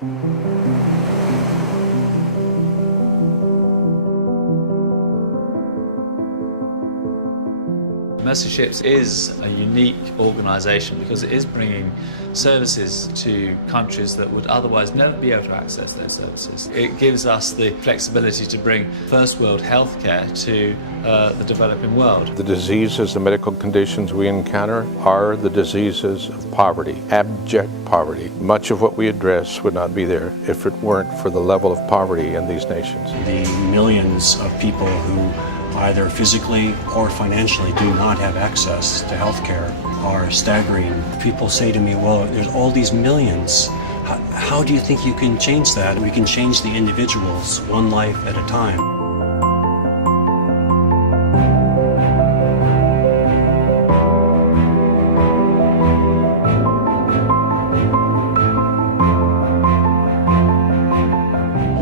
Mercy Ships is a unique organisation because it is bringing services to countries that would otherwise never be able to access those services. It gives us the flexibility to bring first world healthcare to the developing world. The diseases, the medical conditions we encounter are the diseases of poverty, abject poverty. Much of what we address would not be there if it weren't for the level of poverty in these nations. The millions of people who either physically or financially do not have access to health care are staggering. People say to me, well, there's all these millions. How do you think you can change that? We can change the individuals one life at a time.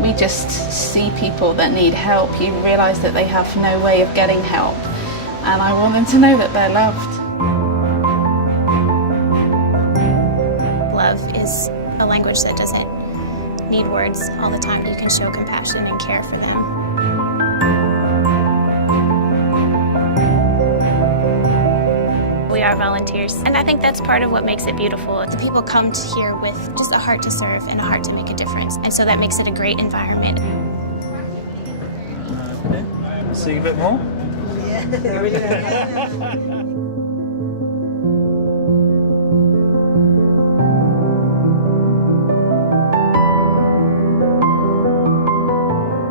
We just see people that need help. You realise that they have no way of getting help, and I want them to know that they're loved. Love is a language that doesn't need words all the time. You can show compassion and care for them. We are volunteers, and I think that's part of what makes it beautiful. The people come here with just a heart to serve and a heart to make a difference, and so that makes it a great environment. Sing a bit more?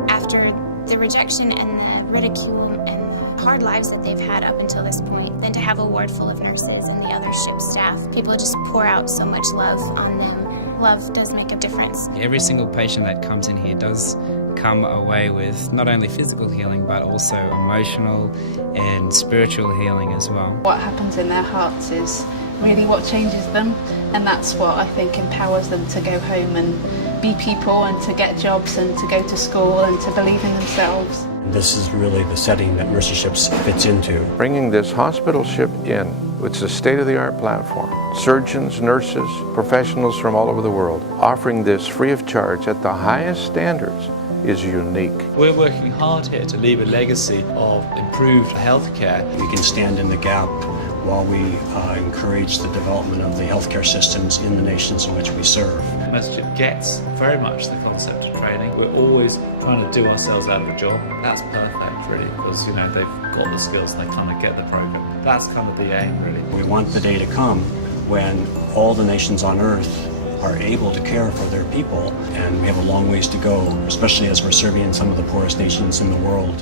After the rejection and the ridicule and the hard lives that they've had up until this point, then to have a ward full of nurses and the other ship staff, people just pour out so much love on them. Love does make a difference. Every single patient that comes in here does come away with not only physical healing but also emotional and spiritual healing as well. What happens in their hearts is really what changes them, and that's what I think empowers them to go home and be people and to get jobs and to go to school and to believe in themselves. This is really the setting that Mercy Ships fits into. Bringing this hospital ship in, it's a state-of-the-art platform. Surgeons, nurses, professionals from all over the world, offering this free of charge at the highest standards is unique. We're working hard here to leave a legacy of improved healthcare. We can stand in the gap while we encourage the development of the healthcare systems in the nations in which we serve. Mercy Ship gets very much the concept of training. We're always trying to do ourselves out of a job. That's perfect, really, because they've got the skills and they kind of get the program. That's kind of the aim, really. We want the day to come when all the nations on earth are able to care for their people, and we have a long ways to go, especially as we're serving some of the poorest nations in the world.